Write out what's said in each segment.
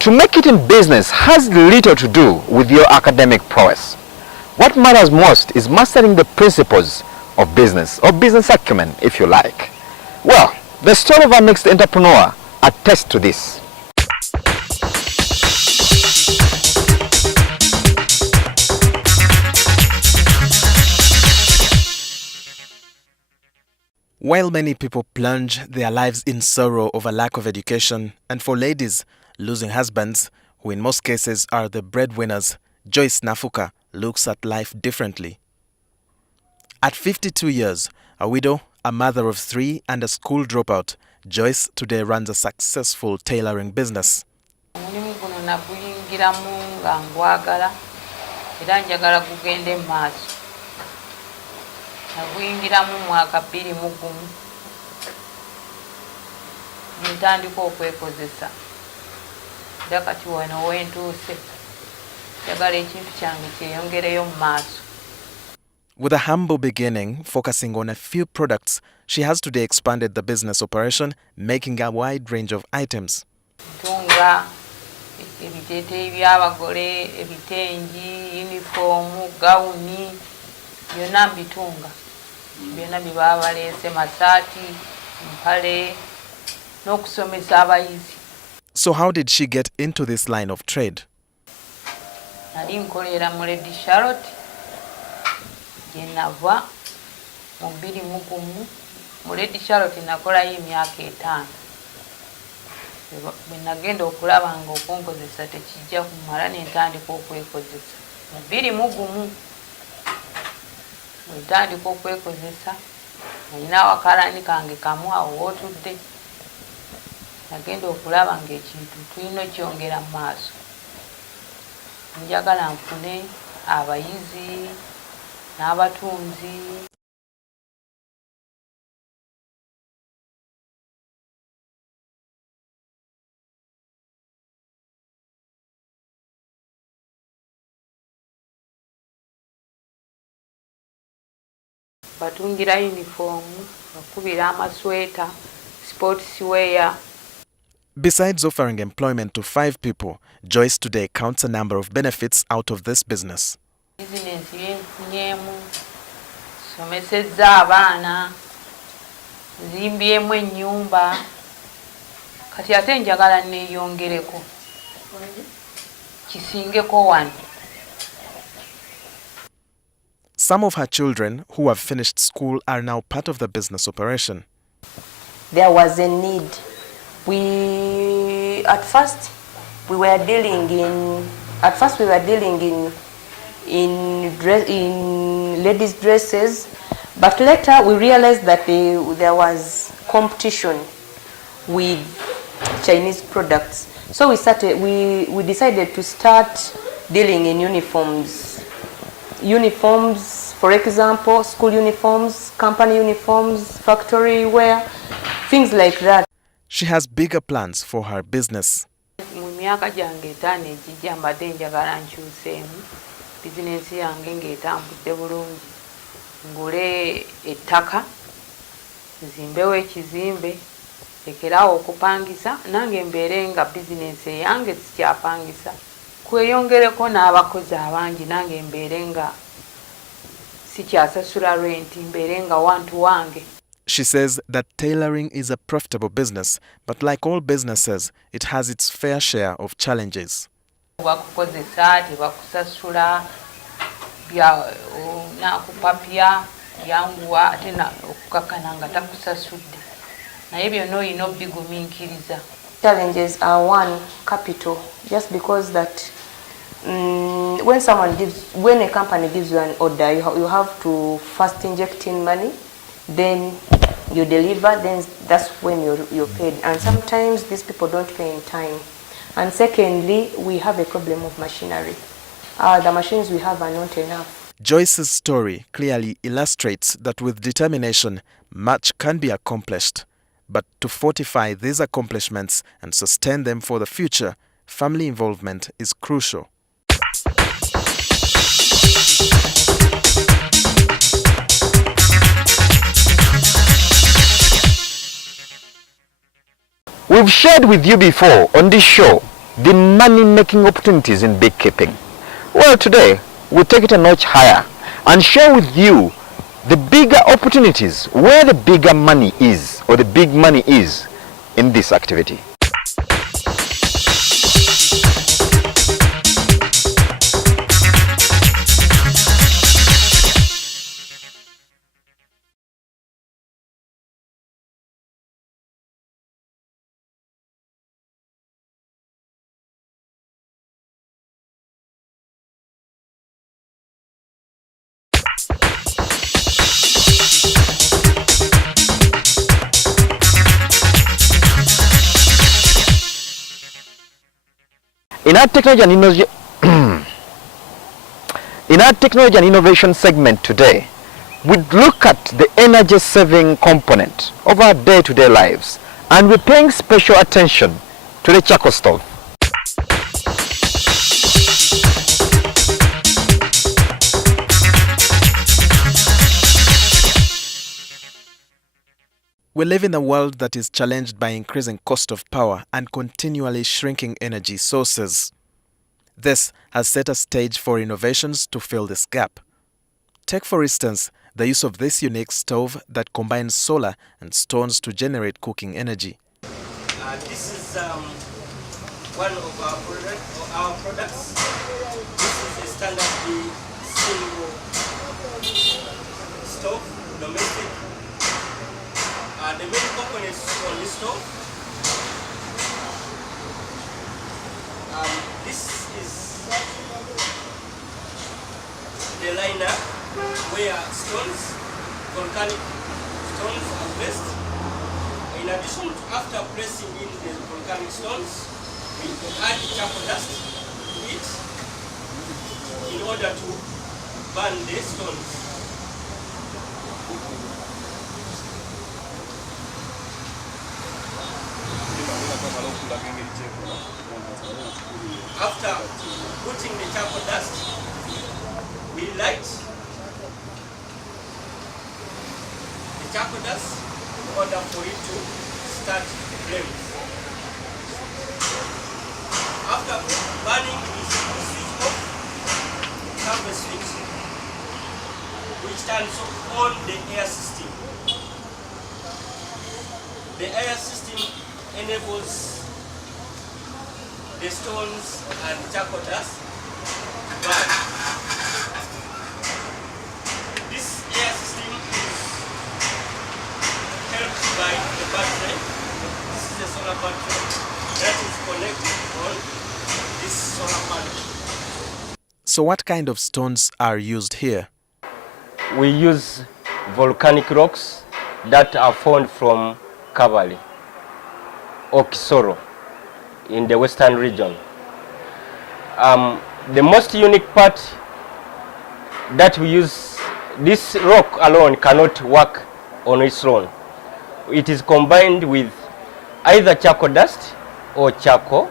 To make it in business has little to do with your academic prowess. What matters most is mastering the principles of business, or business acumen if you like. Well, the story of our next entrepreneur attests to this. While many people plunge their lives in sorrow over lack of education, and for ladies, losing husbands, who in most cases are the breadwinners, Joyce Nafuka looks at life differently. At 52 years, a widow, a mother of 3 and a school dropout, Joyce today runs a successful tailoring business. Naguyingiramu mwaka 2010 ntandika okwekozesa kati wano wentuuse njagala ekintu kyange kyeyongereyo mu maaso. With a humble beginning, focusing on a few products, she has today expanded the business operation, making a wide range of items. Ntunga ebiteeteeyi by'abagole, ebitengi, uniformu, gawuni, byonna mbitunga. Byonna bye baba baleese, masaati, mpale, n'okusomesa abayizi. So how did she get into this line of trade? Nali nkolera mu Lady Charlotte, gye nava mu 2010. Mu Lady Charlotte nakolayo emyaka 5. Bwe nagenda okulaba nga okunkozesa tekijja kumala ne ntandika okwekozesa. Mu 2010 ntandika okwekozesa, nalina awakalani kange kamu awo wootudde. Nagenda okulaba ng'ekintu tulina kyongera mu maaso. Njagala nfune abayizi n'abatunzi. Batungira uniform, bakubira amasweta, sports wear. Besides offering employment to 5 people, Joyce today counts a number of benefits out of this business. Business yenfunyemu, somesezza abaana, zimbyemu ennyumba, kati ate njagala neeyongereko, kisingeko wano. Some of her children who have finished school are now part of the business operation. There was a need. At first we were dealing in ladies' dresses, but later we realized that there was competition with Chinese products. So we decided to start dealing in uniforms. Uniforms, for example, school uniforms, company uniforms, factory wear, things like that. She has bigger plans for her business. Mu myaka gyange 5 ejijja mbadde njagala nkyuseemu bizinensi yange ng'etambudde bulungi. Ngule ettaka, nzimbewo ekizimbe, lekerawo okupangisa, nange mbeere nga bizinensi yange sikyapangisa. Kweyongereko n'abakozi abangi, nange mbeere nga sikyasasula rent, mbeere nga wantu wange. She says that tailoring is a profitable business, but like all businesses, it has its fair share of challenges. Bakukozesa tebakusasula, nakupapya yanguwa ate okukakana nga takusasudde. Naye byonna olina obigumiikiriza. Challenges are one, capital, just because that when a company gives you an order, you have to first inject in money, then you deliver, then that's when you're paid. And sometimes these people don't pay in time. And secondly, we have a problem of machinery. The machines we have are not enough. Joyce's story clearly illustrates that with determination, much can be accomplished. But to fortify these accomplishments and sustain them for the future, family involvement is crucial. We've shared with you before on this show the money-making opportunities in beekeeping? Well, today we take it a notch higher and share with you the bigger opportunities, where the bigger money is, or the big money is in this activity. In our technology and innovation segment today, we look at the energy saving component of our day-to-day lives, and we're paying special attention to the charcoal stove. We live in a world that is challenged by increasing cost of power and continually shrinking energy sources. This has set a stage for innovations to fill this gap. Take, for instance, the use of this unique stove that combines solar and stones to generate cooking energy. This is one of our products. This is a standard single stove, domestic. The main components on this stove. This is the liner where volcanic stones are placed. In addition, after placing in the volcanic stones, we add charcoal dust to it in order to burn the stones. After putting the charcoal dust, we light the charcoal dust in order for it to start the flames. After burning the switch off, we have a switch which turns on the air system. The air system enables the stones and charcoal dust to burn. This air system is helped by the battery. This is a solar battery that is connected on this solar panel. So what kind of stones are used here? We use volcanic rocks that are found from Kabale or Kisoro in the western region. The most unique part that we use, this rock alone cannot work on its own. It is combined with either charcoal dust or charcoal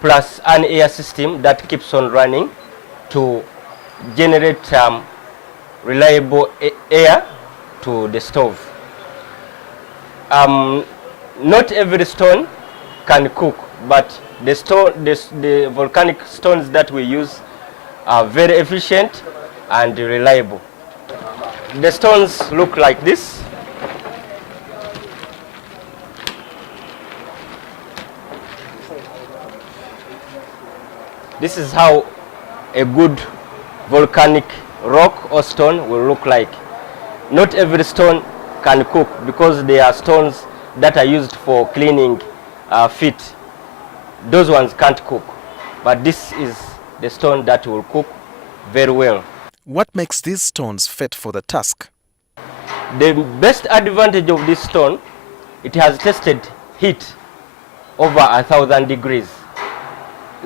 plus an air system that keeps on running to generate reliable air to the stove. Not every stone can cook, but the volcanic stones that we use are very efficient and reliable. The stones look like this. This is how a good volcanic rock or stone will look like. Not every stone can cook because they are stones that are used for cleaning feet. Those ones can't cook, but this is the stone that will cook very well. What makes these stones fit for the task? The best advantage of this stone, it has tested heat over 1,000 degrees.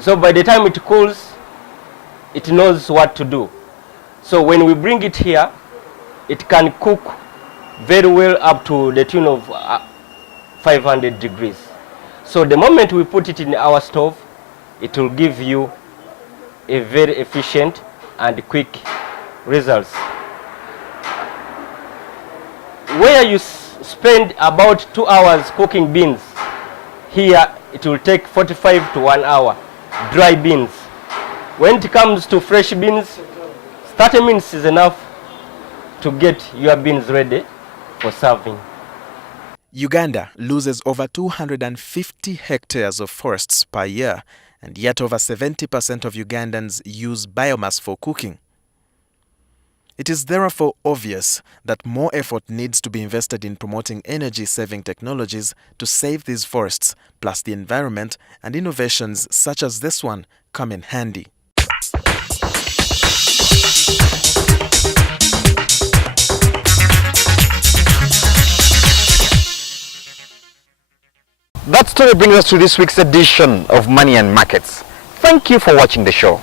So by the time it cools, it knows what to do. So when we bring it here, it can cook very well up to the tune of 500 degrees. So the moment we put it in our stove, it will give you a very efficient and quick results. Where you spend about 2 hours cooking beans, here it will take 45 to 1 hour. Dry beans. When it comes to fresh beans, 30 minutes is enough to get your beans ready for serving. Uganda loses over 250 hectares of forests per year, and yet over 70% of Ugandans use biomass for cooking. It is therefore obvious that more effort needs to be invested in promoting energy-saving technologies to save these forests, plus the environment, and innovations such as this one come in handy. That story brings us to this week's edition of Money and Markets. Thank you for watching the show.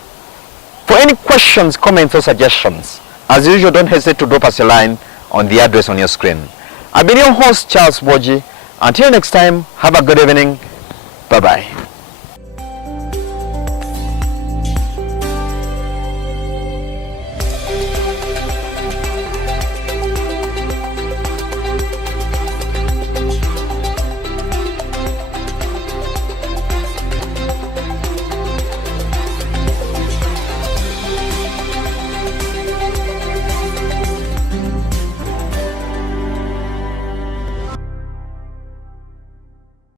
For any questions, comments or suggestions, as usual, don't hesitate to drop us a line on the address on your screen. I've been your host, Charles Boji. Until next time, have a good evening. Bye-bye.